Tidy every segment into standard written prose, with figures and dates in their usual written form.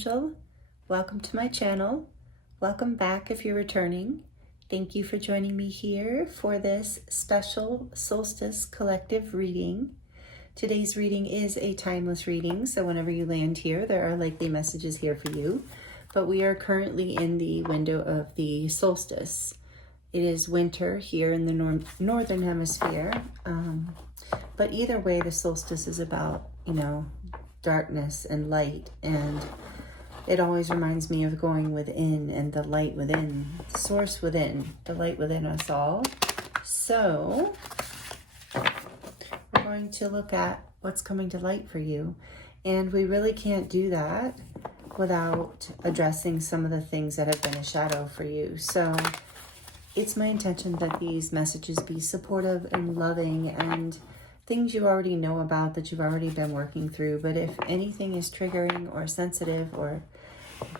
angel. Welcome to my channel. Welcome back if you're returning. Thank you for joining me here for this special solstice collective reading. Today's reading is a timeless reading, so whenever you land here, there are likely messages here for you. But we are currently in the window of the solstice. It is winter here in the northern hemisphere. But either way, the solstice is about, darkness and light, and it always reminds me of going within and the light within, the source within, the light within us all. So we're going to look at what's coming to light for you, and we really can't do that without addressing some of the things that have been a shadow for you. So it's my intention that these messages be supportive and loving and things you already know about that you've already been working through. But if anything is triggering or sensitive or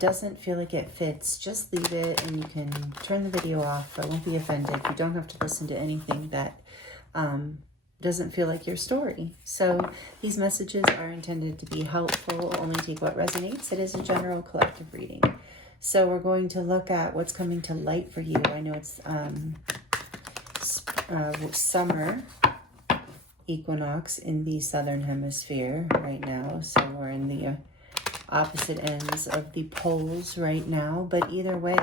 doesn't feel like it fits, just leave it and you can turn the video off. I won't be offended. You don't have to listen to anything that doesn't feel like your story. So these messages are intended to be helpful. Only take what resonates. It is a general collective reading. So we're going to look at what's coming to light for you. I know it's summer equinox in the southern hemisphere right now, so we're in the opposite ends of the poles right now, but either way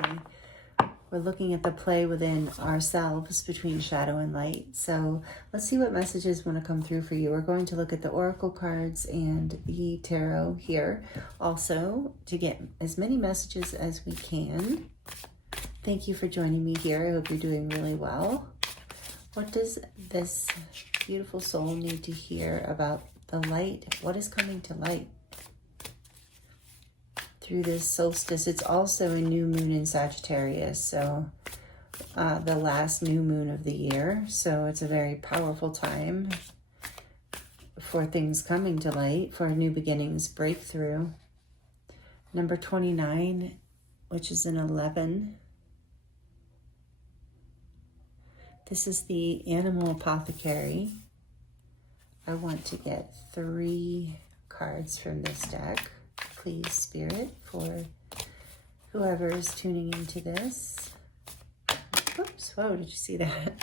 we're looking at the play within ourselves between shadow and light. So let's see what messages want to come through for you. We're going to look at the oracle cards and the tarot here also to get as many messages as we can. Thank you for joining me here. I hope you're doing really well. What does this beautiful soul need to hear about the light? What is coming to light through this solstice? It's also a new moon in Sagittarius, so the last new moon of the year. So it's a very powerful time for things coming to light, for new beginnings, breakthrough. Number 29, which is an 11. This is the animal apothecary. I want to get 3 cards from this deck. Please, Spirit, for whoever is tuning into this. Oops, whoa, did you see that?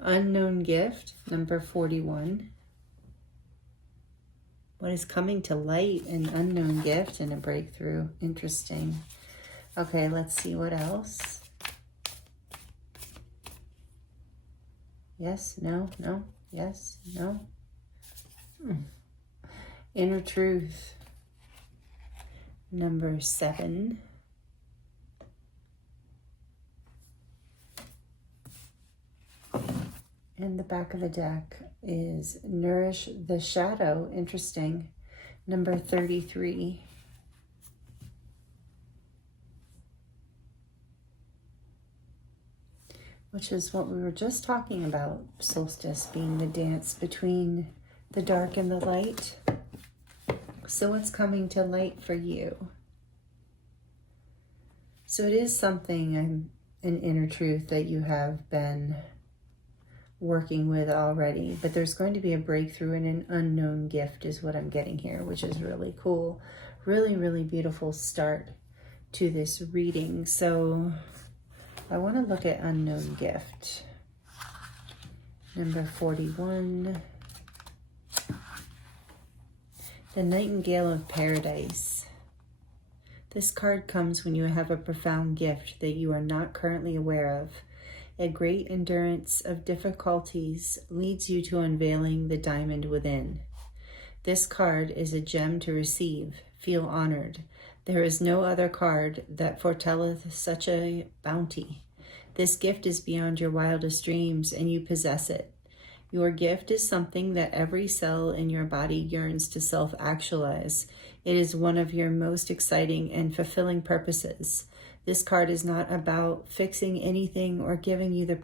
Unknown gift, number 41. What is coming to light? An unknown gift and a breakthrough. Interesting. Okay, let's see what else. Yes, no, no, yes, no. Inner truth, number 7. And the back of the deck is nourish the shadow. Interesting. Number 33. Which is what we were just talking about, solstice being the dance between the dark and the light. So what's coming to light for you? So it is something, an inner truth that you have been working with already, but there's going to be a breakthrough and an unknown gift is what I'm getting here, which is really cool. Really, really beautiful start to this reading. So I want to look at unknown gift. Number 41. The Nightingale of Paradise. This card comes when you have a profound gift that you are not currently aware of. A great endurance of difficulties leads you to unveiling the diamond within. This card is a gem to receive. Feel honored. There is no other card that foretelleth such a bounty. This gift is beyond your wildest dreams, and you possess it. Your gift is something that every cell in your body yearns to self-actualize. It is one of your most exciting and fulfilling purposes. This card is not about fixing anything or giving you the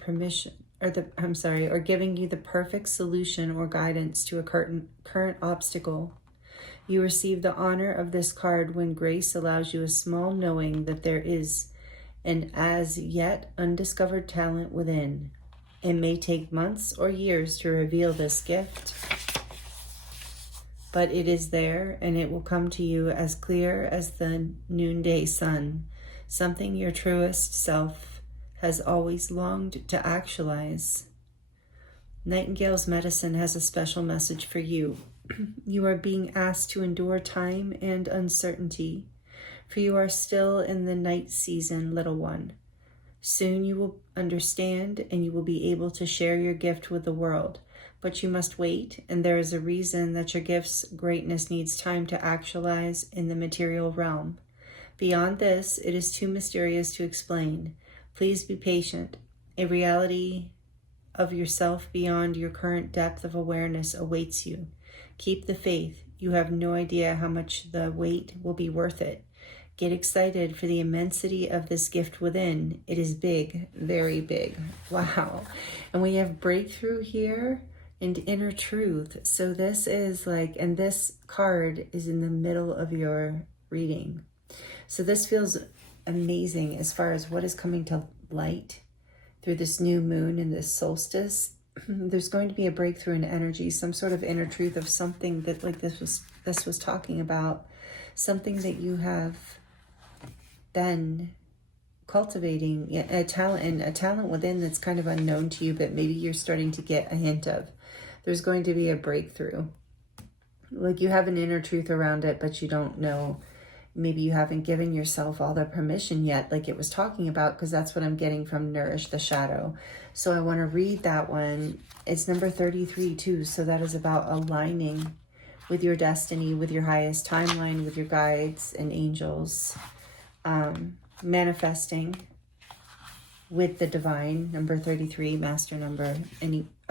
giving you the perfect solution or guidance to a current obstacle. You receive the honor of this card when grace allows you a small knowing that there is an as yet undiscovered talent within. It may take months or years to reveal this gift. but it is there and it will come to you as clear as the noonday sun, something your truest self has always longed to actualize. Nightingale's medicine has a special message for you. You are being asked to endure time and uncertainty, for you are still in the night season, little one. Soon you will understand and you will be able to share your gift with the world. But you must wait, and there is a reason that your gift's greatness needs time to actualize in the material realm. Beyond this, it is too mysterious to explain. Please be patient. A reality of yourself beyond your current depth of awareness awaits you. Keep the faith. You have no idea how much the wait will be worth it. Get excited for the immensity of this gift within. It is big, very big. Wow. And we have breakthrough here and inner truth. So this is like, and this card is in the middle of your reading. So this feels amazing as far as what is coming to light through this new moon and this solstice. There's going to be a breakthrough in energy, some sort of inner truth of something that, like this was talking about, something that you have been cultivating, a talent within that's kind of unknown to you, but maybe you're starting to get a hint of. There's going to be a breakthrough. Like you have an inner truth around it, but you don't know. Maybe you haven't given yourself all the permission yet, like it was talking about, because that's what I'm getting from Nourish the Shadow. So I want to read that one. It's number 33 too. So that is about aligning with your destiny, with your highest timeline, with your guides and angels, manifesting with the divine, number 33, master number.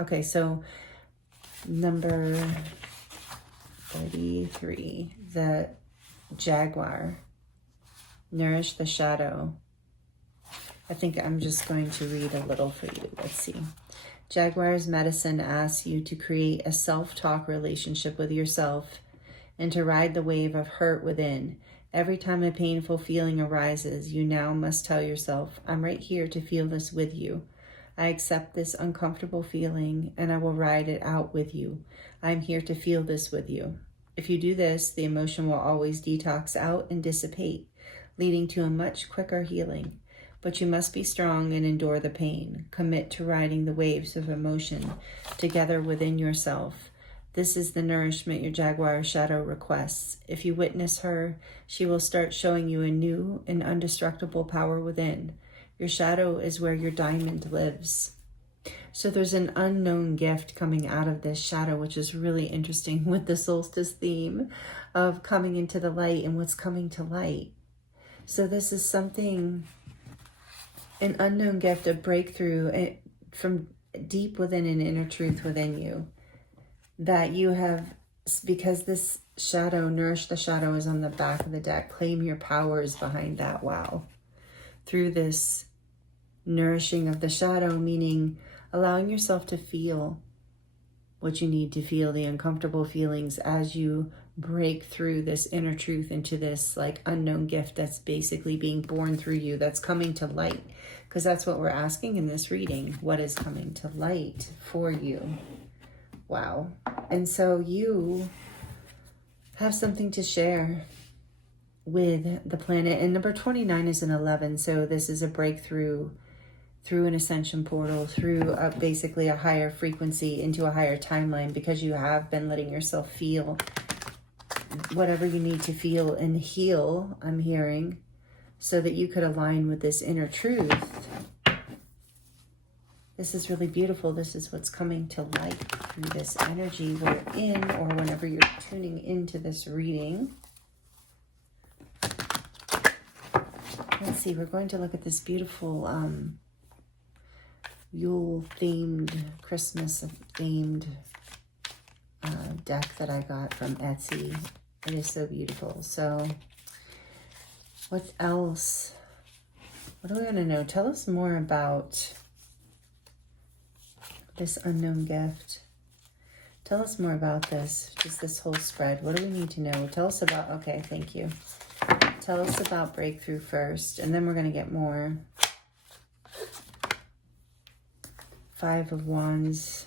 Okay, so number 33, the Jaguar, Nourish the Shadow. I think I'm just going to read a little for you. Let's see. Jaguar's medicine asks you to create a self-talk relationship with yourself and to ride the wave of hurt within. Every time a painful feeling arises, you now must tell yourself, I'm right here to feel this with you. I accept this uncomfortable feeling and I will ride it out with you. I'm here to feel this with you. If you do this, the emotion will always detox out and dissipate, leading to a much quicker healing. But you must be strong and endure the pain. Commit to riding the waves of emotion together within yourself. This is the nourishment your Jaguar shadow requests. If you witness her, she will start showing you a new and indestructible power within. Your shadow is where your diamond lives. So there's an unknown gift coming out of this shadow, which is really interesting with the solstice theme of coming into the light and what's coming to light. So this is something, an unknown gift, a breakthrough from deep within an inner truth within you that you have, because this shadow, Nourish the Shadow, is on the back of the deck. Claim your powers behind that. Wow. Through this nourishing of the shadow, meaning allowing yourself to feel what you need to feel, the uncomfortable feelings as you break through this inner truth into this like unknown gift that's basically being born through you, that's coming to light. Because that's what we're asking in this reading. What is coming to light for you? Wow. And so you have something to share with the planet. And number 29 is an 11. So this is a breakthrough through an ascension portal, through basically a higher frequency into a higher timeline, because you have been letting yourself feel whatever you need to feel and heal, I'm hearing, so that you could align with this inner truth. This is really beautiful. This is what's coming to light through this energy we're in, or whenever you're tuning into this reading. Let's see, we're going to look at this beautiful Yule-themed, Christmas-themed deck that I got from Etsy. It is so beautiful. So, what else? What do we want to know? Tell us more about this unknown gift. Tell us more about this, just this whole spread. What do we need to know? Tell us about, okay, thank you. Tell us about breakthrough first, and then we're going to get more. 5 of Wands.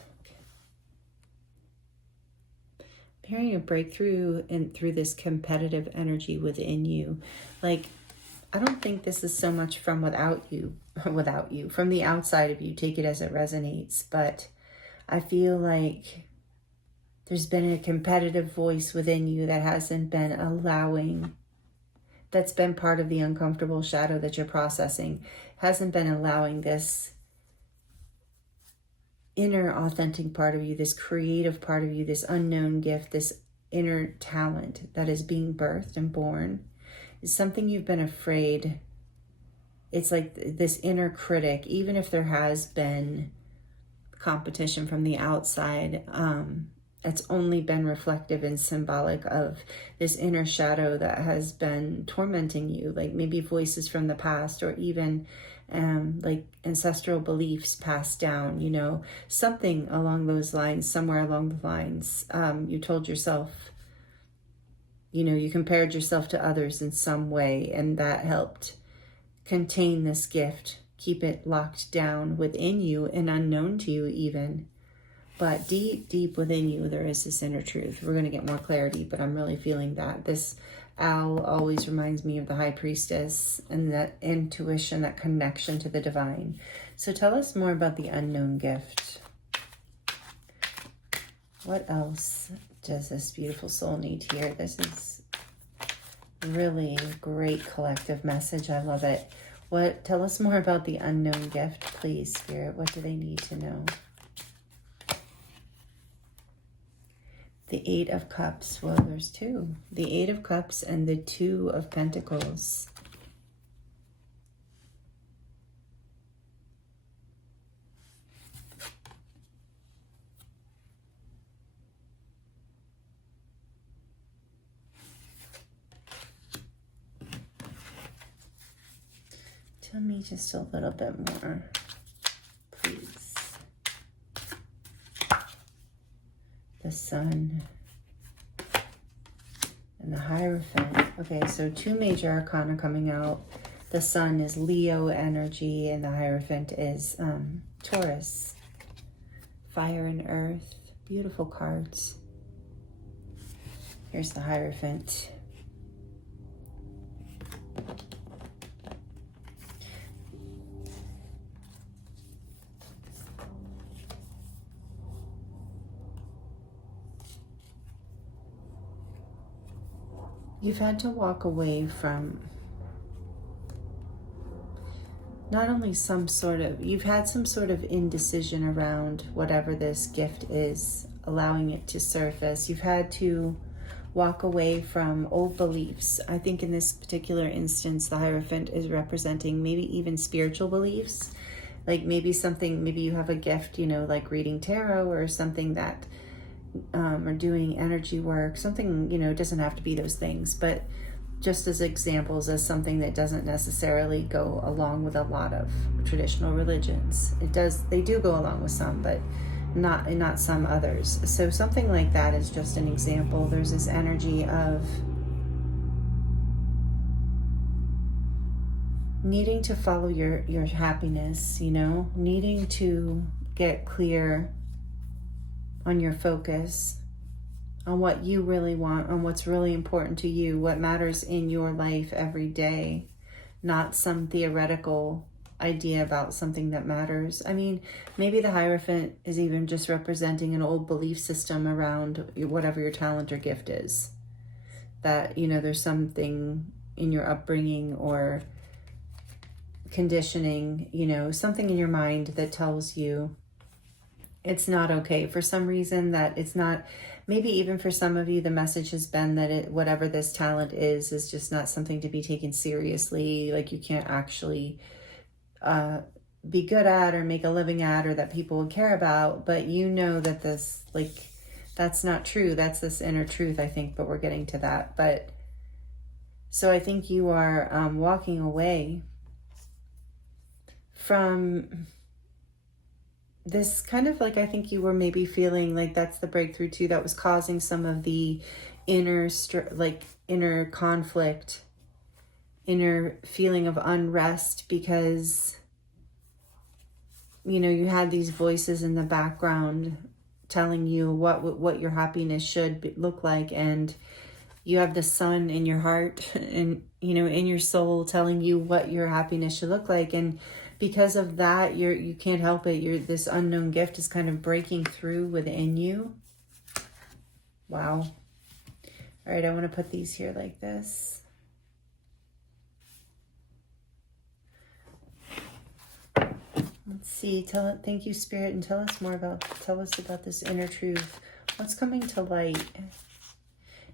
hearing a breakthrough through this competitive energy within you. Like, I don't think this is so much from without you, from the outside of you. Take it as it resonates. But I feel like there's been a competitive voice within you that hasn't been allowing, that's been part of the uncomfortable shadow that you're processing, hasn't been allowing this inner authentic part of you, this creative part of you, this unknown gift, this inner talent that is being birthed and born, is something you've been afraid. It's like this inner critic, even if there has been competition from the outside, it's only been reflective and symbolic of this inner shadow that has been tormenting you, like maybe voices from the past, or even like ancestral beliefs passed down, you know, something along those lines, somewhere along the lines. You told yourself, you know, you compared yourself to others in some way, and that helped contain this gift, keep it locked down within you and unknown to you even. But deep, deep within you, there is this inner truth. We're going to get more clarity, but I'm really feeling that. This owl always reminds me of the high priestess and that intuition, that connection to the divine. So tell us more about the unknown gift. What else does this beautiful soul need to hear? This is really great collective message. I love it. Tell us more about the unknown gift, please, Spirit. What do they need to know? The Eight of Cups. Well, there's two. The Eight of Cups and the Two of Pentacles. Tell me just a little bit more, please. The Sun and the Hierophant. Okay, so two major arcana coming out. The Sun is Leo energy and the Hierophant is Taurus. Fire and Earth. Beautiful cards. Here's the Hierophant. You've had to walk away from not only you've had some sort of indecision around whatever this gift is, allowing it to surface. You've had to walk away from old beliefs. I think in this particular instance, the Hierophant is representing maybe even spiritual beliefs. Like maybe you have a gift, you know, like reading tarot or something that or doing energy work, something, you know, it doesn't have to be those things, but just as examples, as something that doesn't necessarily go along with a lot of traditional religions. They do go along with some, but not some others. So something like that is just an example. There's this energy of needing to follow your happiness, you know, needing to get clear on your focus, on what you really want, on what's really important to you, what matters in your life every day, not some theoretical idea about something that matters. I mean, maybe the Hierophant is even just representing an old belief system around whatever your talent or gift is. That, you know, there's something in your upbringing or conditioning, you know, something in your mind that tells you it's not okay for some reason, that it's not. Maybe even for some of you, the message has been that whatever this talent is just not something to be taken seriously. Like you can't actually be good at or make a living at, or that people would care about. But you know that this, like, that's not true. That's this inner truth, I think, but we're getting to that. But so I think you are walking away from this kind of, like, I think you were maybe feeling like that's the breakthrough too, that was causing some of the inner conflict, inner feeling of unrest, because, you know, you had these voices in the background telling you what your happiness should look like, and you have the sun in your heart and, you know, in your soul telling you what your happiness should look like. And because of that, you can't help it. This unknown gift is kind of breaking through within you. Wow. All right, I want to put these here like this. Let's see. Thank you, Spirit, and tell us about this inner truth. What's coming to light?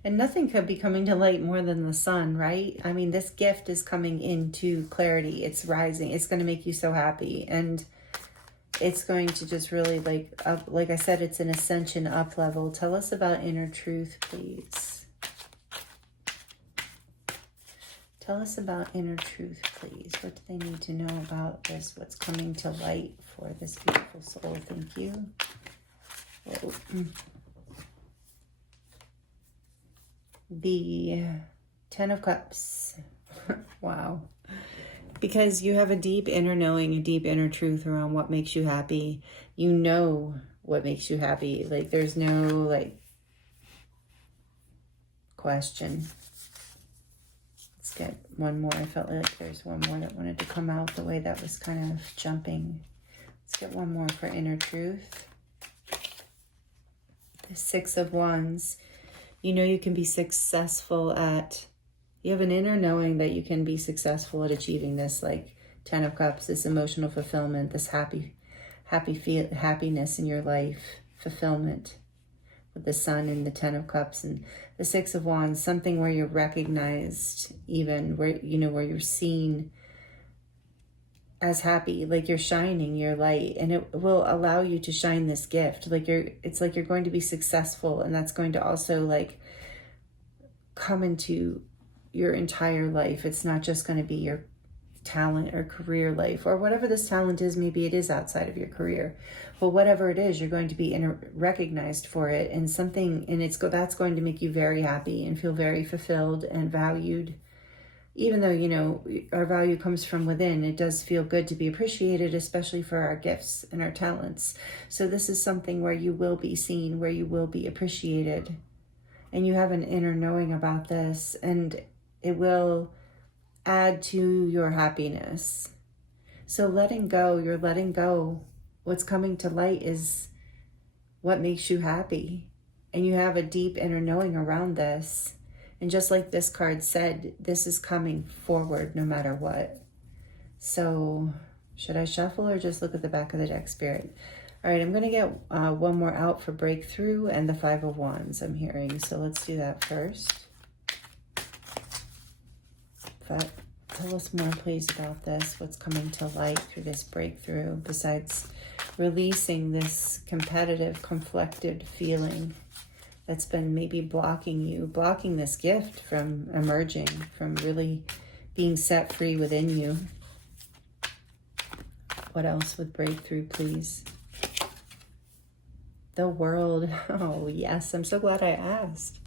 And nothing could be coming to light more than the sun, right? I mean, this gift is coming into clarity. It's rising. It's going to make you so happy. And it's going to just really, like I said, it's an ascension up level. Tell us about inner truth, please. Tell us about inner truth, please. What do they need to know about this? What's coming to light for this beautiful soul? Thank you. Whoa. The 10 of Cups. Wow. Because you have a deep inner knowing, a deep inner truth around what makes you happy. You know what makes you happy. Like, there's no, question. Let's get one more. I felt like there's one more that wanted to come out the way that was kind of jumping. Let's get one more for inner truth. The 6 of Wands. You know you can be successful you have an inner knowing that you can be successful at achieving this, 10 of Cups, this emotional fulfillment, this happiness in your life, fulfillment with the Sun and the 10 of Cups and the 6 of Wands, something where you're recognized, even where you're seen as happy, like you're shining your light, and it will allow you to shine this gift. It's like you're going to be successful, and that's going to also come into your entire life. It's not just going to be your talent or career life, or whatever this talent is. Maybe it is outside of your career, but whatever it is, you're going to be recognized for it, and that's going to make you very happy and feel very fulfilled and valued. Even though, our value comes from within, it does feel good to be appreciated, especially for our gifts and our talents. So this is something where you will be seen, where you will be appreciated, and you have an inner knowing about this, and it will add to your happiness. So you're letting go. What's coming to light is what makes you happy, and you have a deep inner knowing around this. And just like this card said, this is coming forward no matter what. So should I shuffle or just look at the back of the deck, Spirit? All right, I'm going to get one more out for breakthrough and the 5 of Wands I'm hearing. So let's do that first. Tell us more, please, about this. What's coming to light through this breakthrough besides releasing this competitive, conflicted feeling that's been maybe blocking this gift from emerging, from really being set free within you. What else with breakthrough, please? The World. Oh, yes. I'm so glad I asked.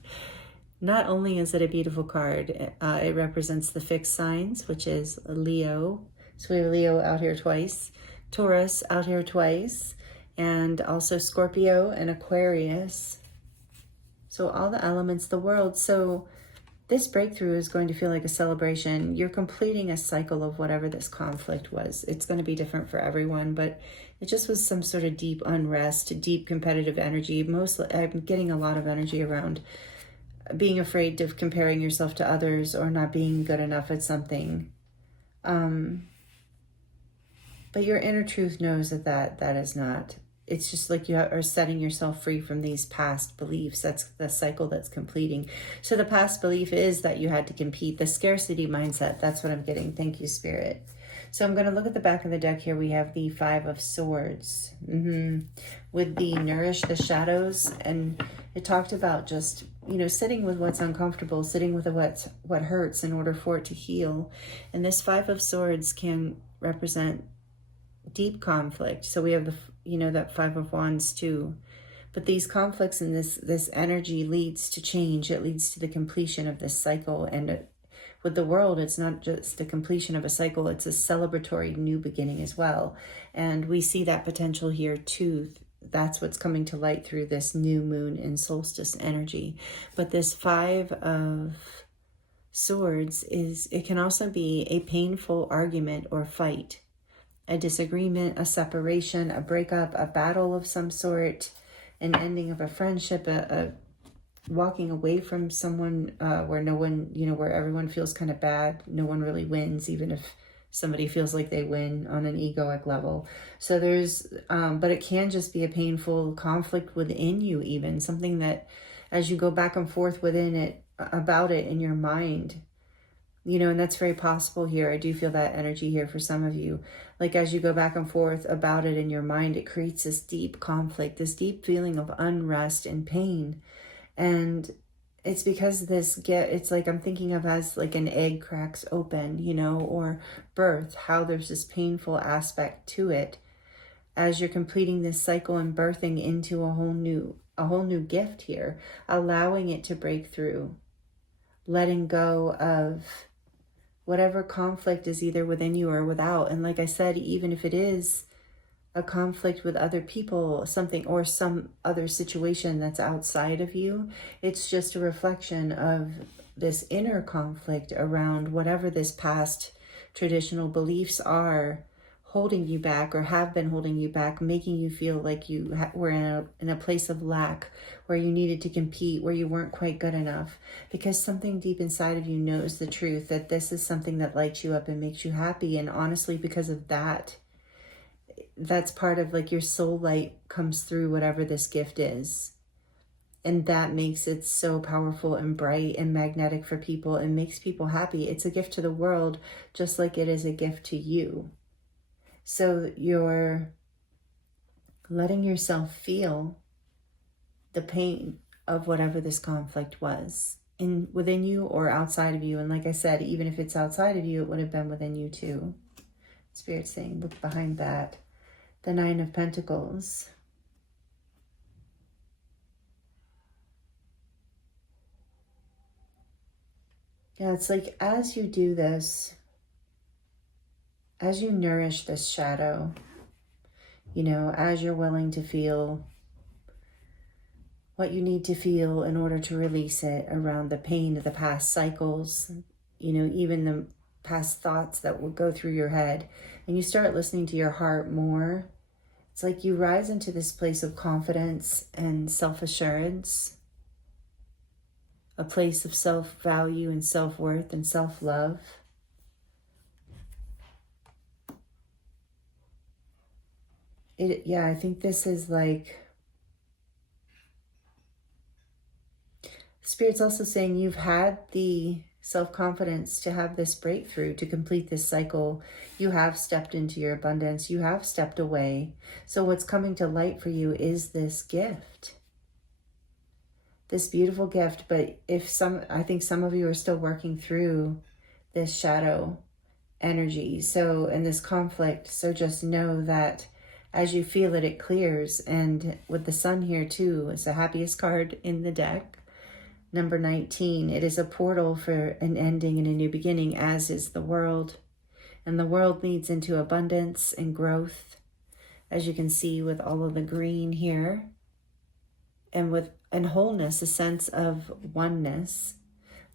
Not only is it a beautiful card, it represents the fixed signs, which is Leo. So we have Leo out here twice, Taurus out here twice, and also Scorpio and Aquarius. So all the elements, the world. So this breakthrough is going to feel like a celebration. You're completing a cycle of whatever this conflict was. It's going to be different for everyone, but it just was some sort of deep unrest, deep competitive energy. Mostly, I'm getting a lot of energy around being afraid of comparing yourself to others or not being good enough at something. But your inner truth knows that is not. It's just like you are setting yourself free from these past beliefs. That's the cycle that's completing. So the past belief is that you had to compete. The scarcity mindset, that's what I'm getting. Thank you, Spirit. So I'm going to look at the back of the deck here. We have the 5 of Swords with the Nourish the Shadows. And it talked about just, sitting with what's uncomfortable, sitting with what hurts in order for it to heal. And this 5 of Swords can represent deep conflict. So we have that 5 of Wands too. But these conflicts and this energy leads to change. It leads to the completion of this cycle. And with the World, it's not just the completion of a cycle, it's a celebratory new beginning as well. And we see that potential here too that's what's coming to light through this new moon and solstice energy. But this Five of Swords it can also be a painful argument or fight, a disagreement, a separation, a breakup, a battle of some sort, an ending of a friendship, a walking away from someone where no one, where everyone feels kind of bad. No one really wins, even if somebody feels like they win on an egoic level. So there's, but it can just be a painful conflict within you, even something that as you go back and forth within it, about it in your mind, and that's very possible here. I do feel that energy here for some of you. Like as you go back and forth about it in your mind, it creates this deep conflict, this deep feeling of unrest and pain. And it's because it's like I'm thinking of as like an egg cracks open, or birth, how there's this painful aspect to it as you're completing this cycle and birthing into a whole new gift here, allowing it to break through, letting go of whatever conflict is either within you or without. And like I said, even if it is a conflict with other people, something or some other situation that's outside of you, it's just a reflection of this inner conflict around whatever this past traditional beliefs are holding you back or have been holding you back, making you feel like you were in a place of lack, where you needed to compete, where you weren't quite good enough, because something deep inside of you knows the truth that this is something that lights you up and makes you happy. And honestly, because of that, that's part of like your soul light comes through whatever this gift is. And that makes it so powerful and bright and magnetic for people and makes people happy. It's a gift to the world, just like it is a gift to you. So you're letting yourself feel the pain of whatever this conflict was within you or outside of you. And like I said, even if it's outside of you, it would have been within you too. Spirit's saying, look behind that. The Nine of Pentacles. Yeah, it's like as you do this, as you nourish this shadow, as you're willing to feel what you need to feel in order to release it around the pain of the past cycles, even the past thoughts that will go through your head, and you start listening to your heart more, it's like you rise into this place of confidence and self-assurance, a place of self-value and self-worth and self-love. I think this is like, Spirit's also saying you've had the self-confidence to have this breakthrough, to complete this cycle. You have stepped into your abundance. You have stepped away. So what's coming to light for you is this gift, this beautiful gift. But I think some of you are still working through this shadow energy. So in this conflict, so just know that as you feel it, it clears. And with the sun here too, it's the happiest card in the deck. Number 19, it is a portal for an ending and a new beginning, as is the world. And the world leads into abundance and growth, as you can see with all of the green here. And wholeness, a sense of oneness.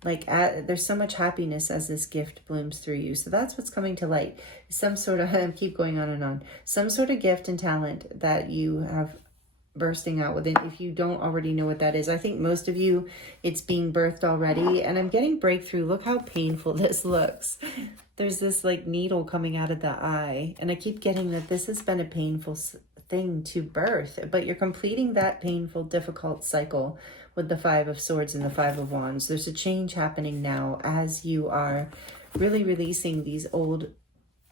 Like there's so much happiness as this gift blooms through you. So that's what's coming to light. Some sort of, I keep going on and on, some sort of gift and talent that you have bursting out within. If you don't already know what that is, I think most of you, it's being birthed already. And I'm getting breakthrough. Look how painful this looks. There's this like needle coming out of the eye. And I keep getting that this has been a painful thing to birth, but you're completing that painful, difficult cycle with the Five of Swords and the Five of Wands. There's a change happening now as you are really releasing these old,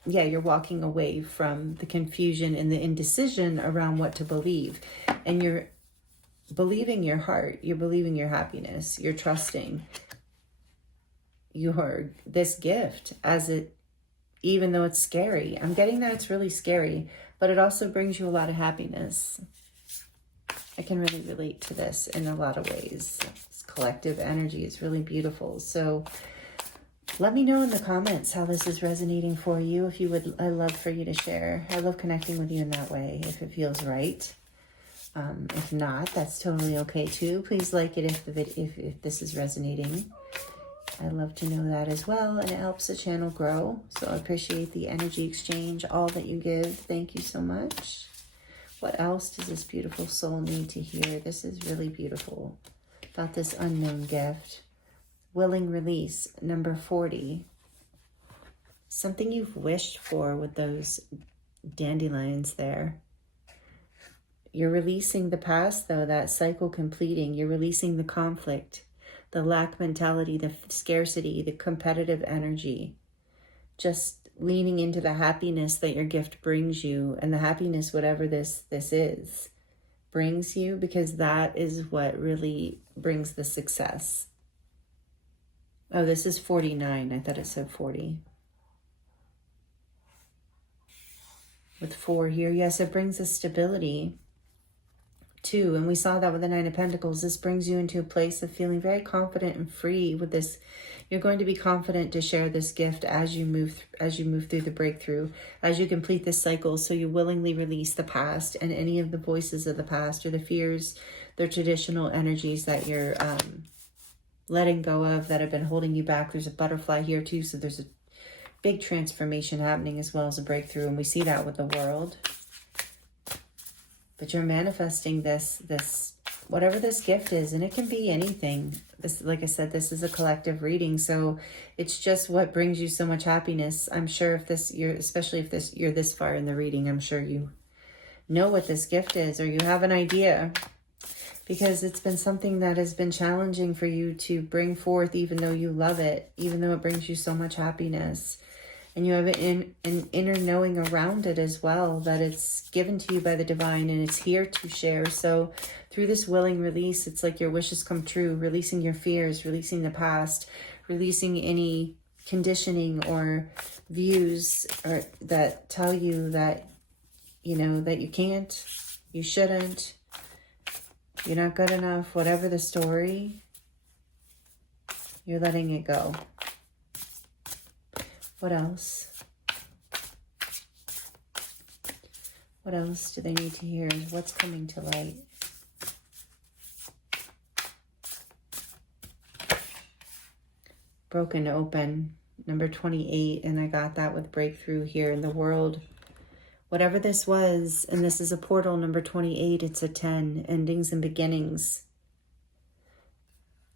you're walking away from the confusion and the indecision around what to believe. And you're believing your heart, you're believing your happiness, you're trusting this gift even though it's scary. I'm getting that it's really scary, but it also brings you a lot of happiness. I can really relate to this in a lot of ways. This collective energy is really beautiful. So let me know in the comments how this is resonating for you. If you would, I love for you to share. I love connecting with you in that way if it feels right. If not, that's totally okay too. Please like it if this is resonating. I love to know that as well, and it helps the channel grow. So I appreciate the energy exchange, all that you give. Thank you so much. What else does this beautiful soul need to hear? This is really beautiful about this unknown gift. Willing release, number 40. Something you've wished for with those dandelions there. You're releasing the past, though, that cycle completing. You're releasing the conflict, the lack mentality, the scarcity, the competitive energy. Just leaning into the happiness that your gift brings you, and the happiness, whatever this is, brings you, because that is what really brings the success. Oh, this is 49. I thought it said 40. With 4 here, yes, it brings a stability too. And we saw that with the 9 of Pentacles. This brings you into a place of feeling very confident and free with this. You're going to be confident to share this gift as you move through the breakthrough, as you complete this cycle. So you willingly release the past and any of the voices of the past or the fears, the traditional energies that you're letting go of that have been holding you back. There's a butterfly here too. So there's a big transformation happening as well as a breakthrough. And we see that with the world. But you're manifesting this, whatever this gift is, and it can be anything. This, like I said, this is a collective reading, so it's just what brings you so much happiness. I'm sure especially if you're this far in the reading, I'm sure you know what this gift is, or you have an idea, because it's been something that has been challenging for you to bring forth, even though you love it, even though it brings you so much happiness. And you have an inner knowing around it as well, that it's given to you by the divine and it's here to share. So through this willing release, it's like your wishes come true, releasing your fears, releasing the past, releasing any conditioning or views that tell you that, that you can't, you shouldn't, you're not good enough, whatever the story, you're letting it go. What else? What else do they need to hear? What's coming to light? Broken open, number 28, and I got that with breakthrough here in the world. Whatever this was, and this is a portal, number 28, it's a 10, endings and beginnings.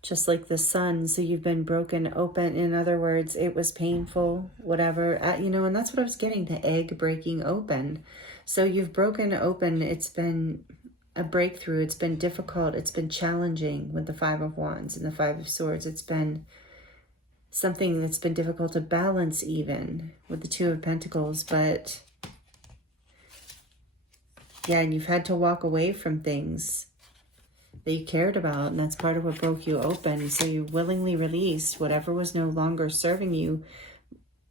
Just like the sun, so you've been broken open. In other words, it was painful, whatever, and that's what I was getting, the egg breaking open. So you've broken open. It's been a breakthrough. It's been difficult. It's been challenging with the 5 of Wands and the 5 of Swords. It's been something that's been difficult to balance even with the 2 of Pentacles. But yeah, and you've had to walk away from things that you cared about, and that's part of what broke you open. So you willingly released whatever was no longer serving you,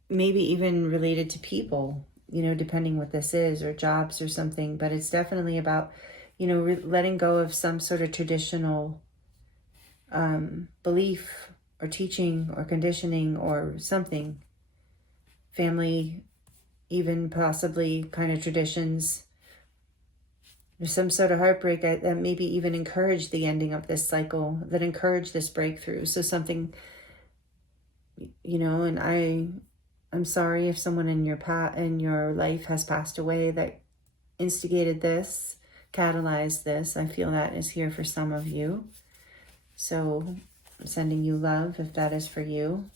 maybe even related to people, depending what this is, or jobs or something. But it's definitely about, letting go of some sort of traditional belief or teaching or conditioning or something, family, even possibly kind of traditions. There's some sort of heartbreak that maybe even encouraged the ending of this cycle, that encouraged this breakthrough. So something, and I'm sorry if someone in your life has passed away that instigated this, catalyzed this. I feel that is here for some of you. So I'm sending you love if that is for you.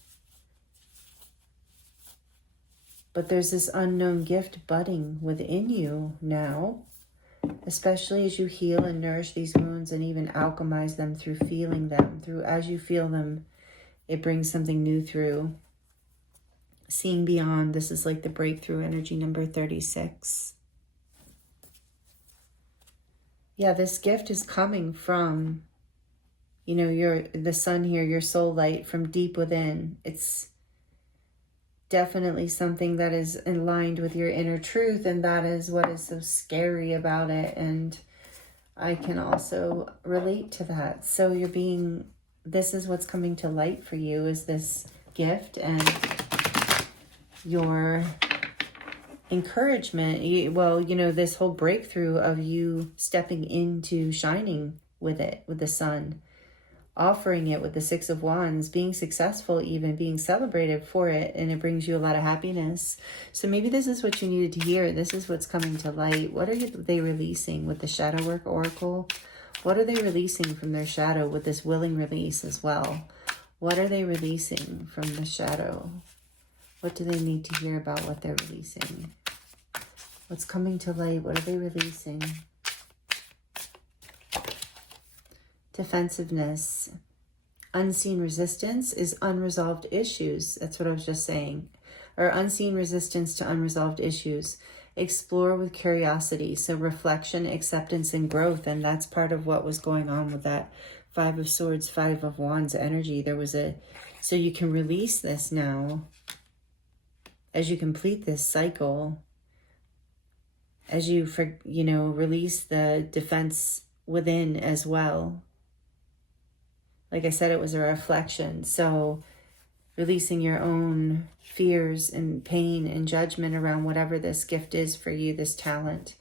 But there's this unknown gift budding within you now, especially as you heal and nourish these wounds and even alchemize them through feeling them. As you feel them, it brings something new through. Seeing beyond, this is like the breakthrough energy, number 36. Yeah, this gift is coming from, the sun here, your soul light from deep within. It's definitely something that is aligned with your inner truth, and that is what is so scary about it. And I can also relate to that. So this is what's coming to light for you, is this gift, and you're encouragement. Well, this whole breakthrough of you stepping into shining with it, with the sun, offering it with the Six of Wands, being successful, even being celebrated for it, and it brings you a lot of happiness. So maybe this is what you needed to hear. This is what's coming to light. What are they releasing with the Shadow Work Oracle? What are they releasing from their shadow with this willing release as well? What are they releasing from the shadow? What do they need to hear about what they're releasing? What's coming to light? What are they releasing? Defensiveness. Unseen resistance is unresolved issues. That's what I was just saying. Or unseen resistance to unresolved issues. Explore with curiosity. So reflection, acceptance, and growth. And that's part of what was going on with that Five of Swords, Five of Wands energy. So you can release this now as you complete this cycle, as you release the defense within as well. Like I said, it was a reflection. So releasing your own fears and pain and judgment around whatever this gift is for you, this talent.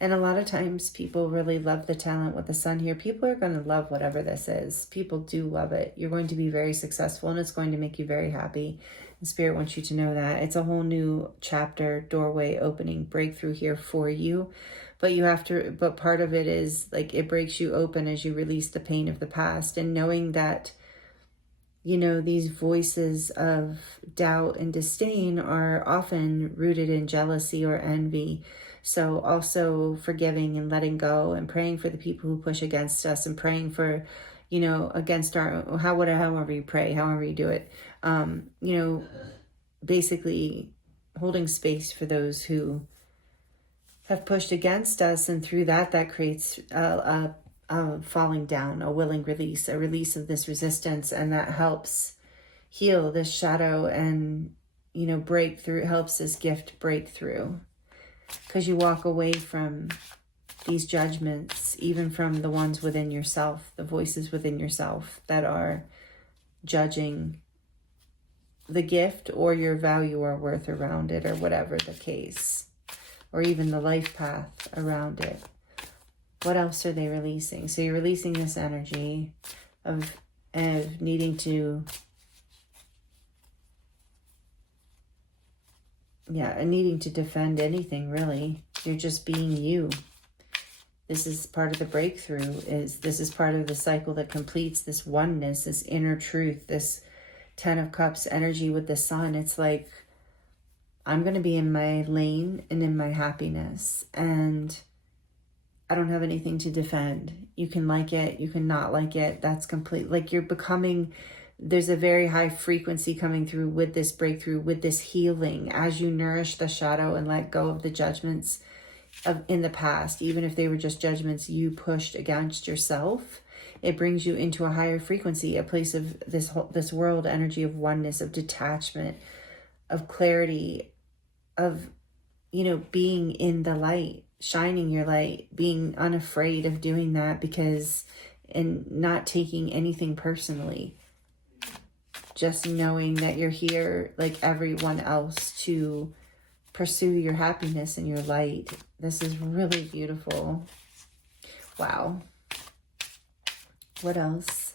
And a lot of times people really love the talent with the sun here. People are going to love whatever this is. People do love it. You're going to be very successful and it's going to make you very happy. And Spirit wants you to know that. It's a whole new chapter, doorway, opening, breakthrough here for you. But part of it is like it breaks you open as you release the pain of the past, and knowing that, these voices of doubt and disdain are often rooted in jealousy or envy. So also forgiving and letting go and praying for the people who push against us, and praying for, against however you pray, however you do it, basically holding space for those who have pushed against us. And through that creates a falling down, a willing release, a release of this resistance. And that helps heal this shadow and, break through, helps this gift break through. Because you walk away from these judgments, even from the ones within yourself, the voices within yourself that are judging the gift or your value or worth around it, or whatever the case, or even the life path around it. What else are they releasing? So you're releasing this energy of needing to, needing to defend anything, really. You're just being you. This is part of the breakthrough. This is part of the cycle that completes this oneness, this inner truth, this Ten of Cups energy with the sun. It's like, I'm going to be in my lane and in my happiness, and I don't have anything to defend. You can like it, you can not like it. That's complete. Like you're becoming, there's a very high frequency coming through with this breakthrough, with this healing, as you nourish the shadow and let go of the judgments in the past, even if they were just judgments you pushed against yourself. It brings you into a higher frequency, a place of this world energy of oneness, of detachment, of clarity, of, being in the light, shining your light, being unafraid of doing that, and not taking anything personally. Just knowing that you're here like everyone else to pursue your happiness and your light. This is really beautiful. Wow. What else?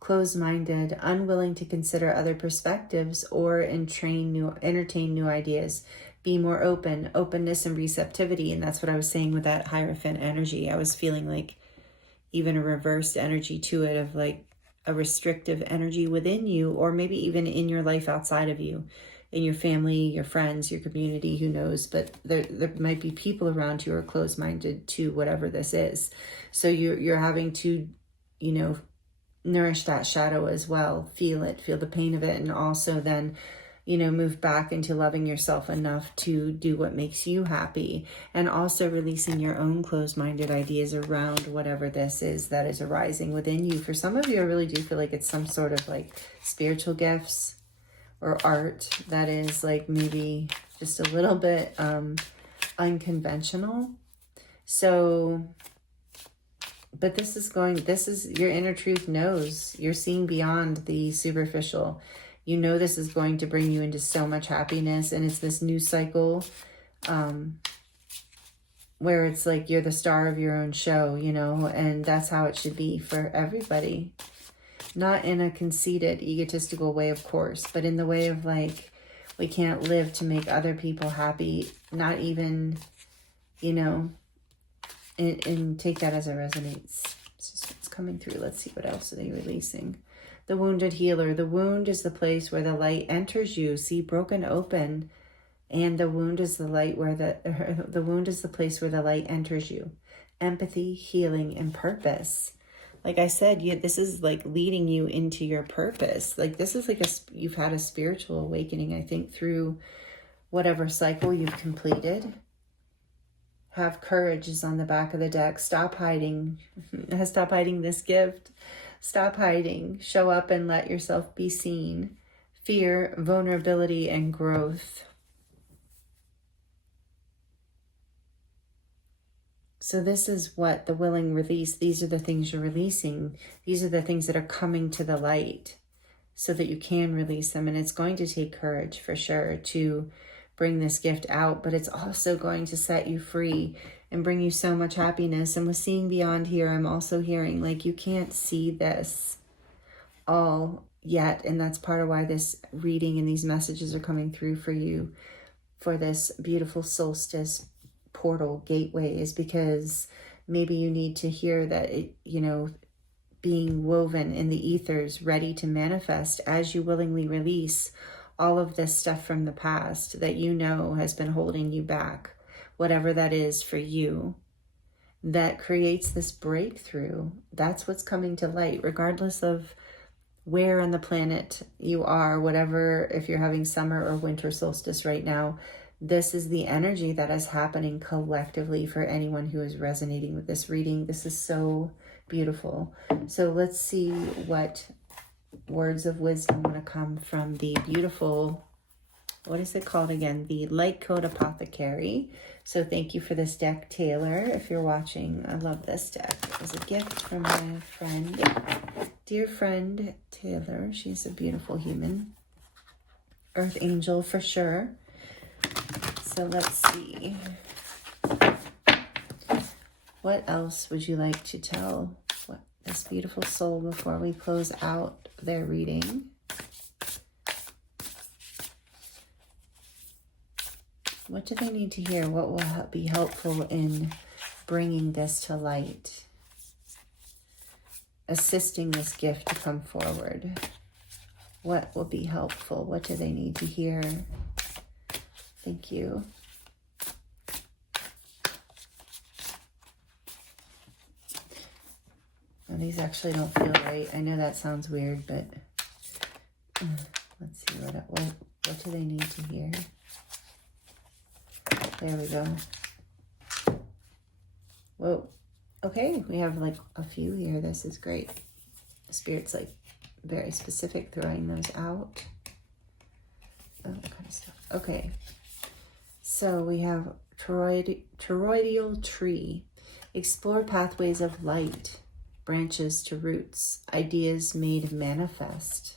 Closed-minded, unwilling to consider other perspectives or entertain new ideas. Be more open, openness and receptivity. And that's what I was saying with that Hierophant energy. I was feeling like even a reversed energy to it, of like a restrictive energy within you, or maybe even in your life outside of you, in your family, your friends, your community, who knows. But there might be people around you who are closed-minded to whatever this is. So you're having to, nourish that shadow as well. Feel it, feel the pain of it, and also then, move back into loving yourself enough to do what makes you happy, and also releasing your own closed-minded ideas around whatever this is that is arising within you. For some of you, I really do feel like it's some sort of like spiritual gifts or art that is like maybe just a little bit unconventional. So, but this is your inner truth knows. You're seeing beyond the superficial. You know this is going to bring you into so much happiness, and it's this new cycle where it's like you're the star of your own show, you know, and that's how it should be for everybody. Not in a conceited, egotistical way, of course, but in the way of like, we can't live to make other people happy, not even, you know, and take that as it resonates. It's just what's coming through. Let's see, what else are they releasing? The wounded healer. The wound is the place where the light enters you. See, broken open. And the wound is the light where the wound is the place where the light enters you. Empathy, healing, and purpose. Like I said, this is like leading you into your purpose. Like this is like you've had a spiritual awakening, I think, through whatever cycle you've completed. Have courage is on the back of the deck. Stop hiding. Stop hiding this gift. Stop hiding. Show up and let yourself be seen. Fear, vulnerability, and growth. So this is what the willing release, these are the things you're releasing. These are the things that are coming to the light so that you can release them. And it's going to take courage for sure to bring this gift out, but it's also going to set you free and bring you so much happiness. And with seeing beyond here, I'm also hearing like you can't see this all yet. And that's part of why this reading and these messages are coming through for you for this beautiful solstice portal gateway, is because maybe you need to hear that you know, being woven in the ethers, ready to manifest as you willingly release all of this stuff from the past that you know has been holding you back, whatever that is for you, that creates this breakthrough. That's what's coming to light, regardless of where on the planet you are, whatever, if you're having summer or winter solstice right now. This is the energy that is happening collectively for anyone who is resonating with this reading. This is so beautiful. So let's see what words of wisdom want to come from the beautiful, what is it called again? The Light Code Apothecary. So thank you for this deck, Taylor, if you're watching. I love this deck. It was a gift from my friend, dear friend, Taylor. She's a beautiful human. Earth angel for sure. So let's see. What else would you like to tell this beautiful soul before we close out their reading? What do they need to hear? What will be helpful in bringing this to light? Assisting this gift to come forward. What will be helpful? What do they need to hear? Thank you. Oh, these actually don't feel right. I know that sounds weird, but let's see, what do they need to hear? There we go. Whoa. Okay, we have like a few here. This is great. The Spirit's like very specific, throwing those out. Oh, that kind of stuff. Okay. So we have toroidal tree. Explore pathways of light, branches to roots, ideas made manifest.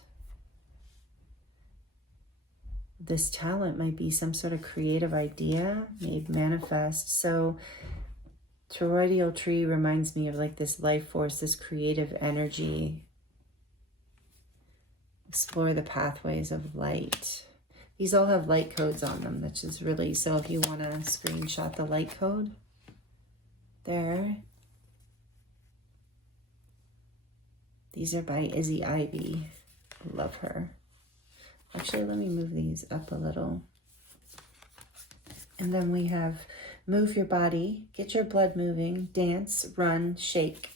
This talent might be some sort of creative idea made manifest. So toroidal tree reminds me of like this life force, this creative energy. Explore the pathways of light. These all have light codes on them, which is really, so if you want to screenshot the light code, there. These are by Izzy Ivy. Love her. Actually, let me move these up a little. And then we have move your body, get your blood moving, dance, run, shake.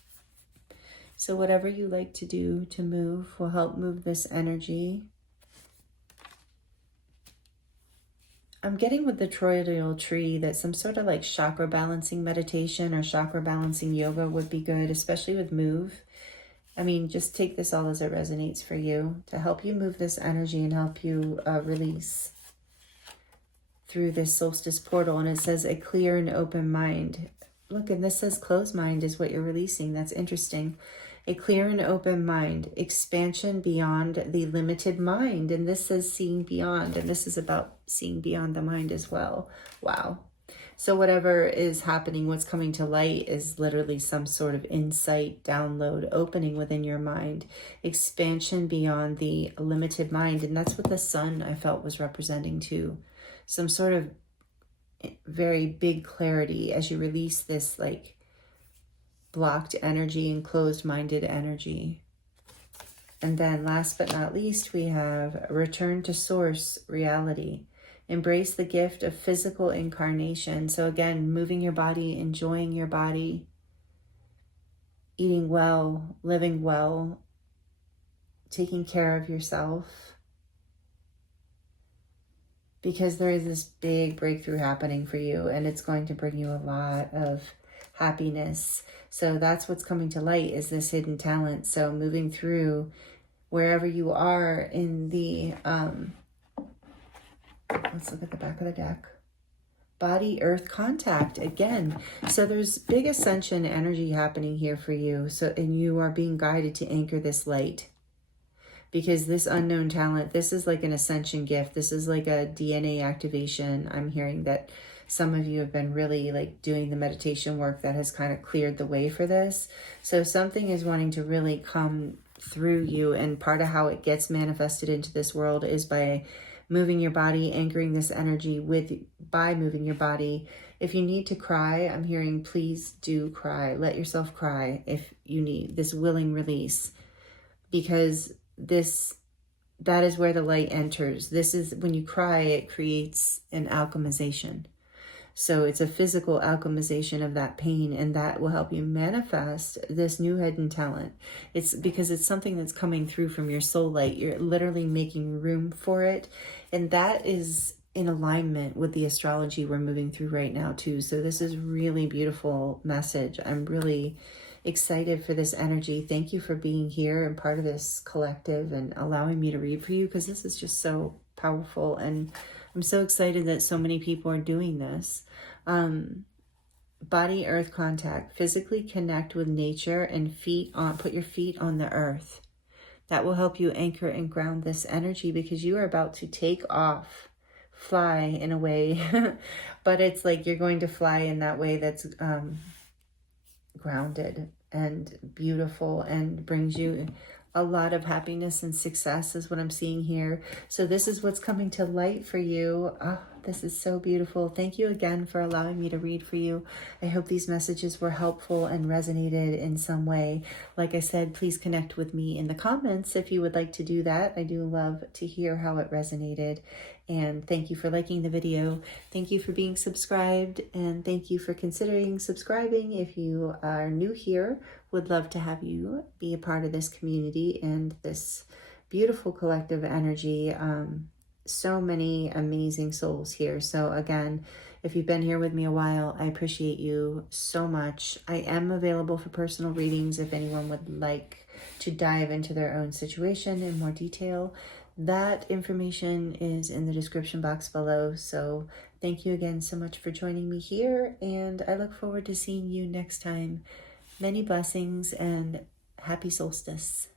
So whatever you like to do to move will help move this energy. I'm getting with the toroidal tree that some sort of like chakra balancing meditation or chakra balancing yoga would be good, especially with move. I mean, just take this all as it resonates for you to help you move this energy and help you release through this solstice portal. And it says a clear and open mind. Look, and this says closed mind is what you're releasing. That's interesting. A clear and open mind, expansion beyond the limited mind. And this says seeing beyond, and this is about seeing beyond the mind as well. Wow. So whatever is happening, what's coming to light is literally some sort of insight, download, opening within your mind, expansion beyond the limited mind. And that's what the sun, I felt, was representing too. Some sort of very big clarity as you release this like blocked energy and closed-minded energy. And then last but not least, we have return to source reality. Embrace the gift of physical incarnation. So again, moving your body, enjoying your body, eating well, living well, taking care of yourself. Because there is this big breakthrough happening for you, and it's going to bring you a lot of happiness. So that's what's coming to light, is this hidden talent. So moving through wherever you are in the, let's look at the back of the deck. Body earth contact again. So there's big ascension energy happening here for you. So, and you are being guided to anchor this light. Because this unknown talent, this is like an ascension gift. This is like a DNA activation. I'm hearing that some of you have been really like doing the meditation work that has kind of cleared the way for this. So something is wanting to really come through you. And part of how it gets manifested into this world is by moving your body, anchoring this energy by moving your body. If you need to cry, I'm hearing please do cry. Let yourself cry if you need this willing release. Because that is where the light enters. This is when you cry, it creates an alchemization. So it's a physical alchemization of that pain, and that will help you manifest this new hidden talent. It's because it's something that's coming through from your soul light. You're literally making room for it. And that is in alignment with the astrology we're moving through right now too. So this is really beautiful message. I'm really excited for this energy. Thank you for being here and part of this collective and allowing me to read for you, because this is just so powerful, and I'm so excited that so many people are doing this. Body earth contact, physically connect with nature and put your feet on the earth. That will help you anchor and ground this energy, because you are about to take off, fly in a way, but it's like you're going to fly in that way that's grounded and beautiful and brings you a lot of happiness and success is what I'm seeing here. So this is what's coming to light for you. Oh, this is so beautiful. Thank you again for allowing me to read for you. I hope these messages were helpful and resonated in some way. Like I said, please connect with me in the comments if you would like to do that. I do love to hear how it resonated. And thank you for liking the video. Thank you for being subscribed, and thank you for considering subscribing. If you are new here, would love to have you be a part of this community and this beautiful collective energy. So many amazing souls here. So again, if you've been here with me a while, I appreciate you so much. I am available for personal readings if anyone would like to dive into their own situation in more detail. That information is in the description box below. So thank you again so much for joining me here, and I look forward to seeing you next time. Many blessings and happy solstice.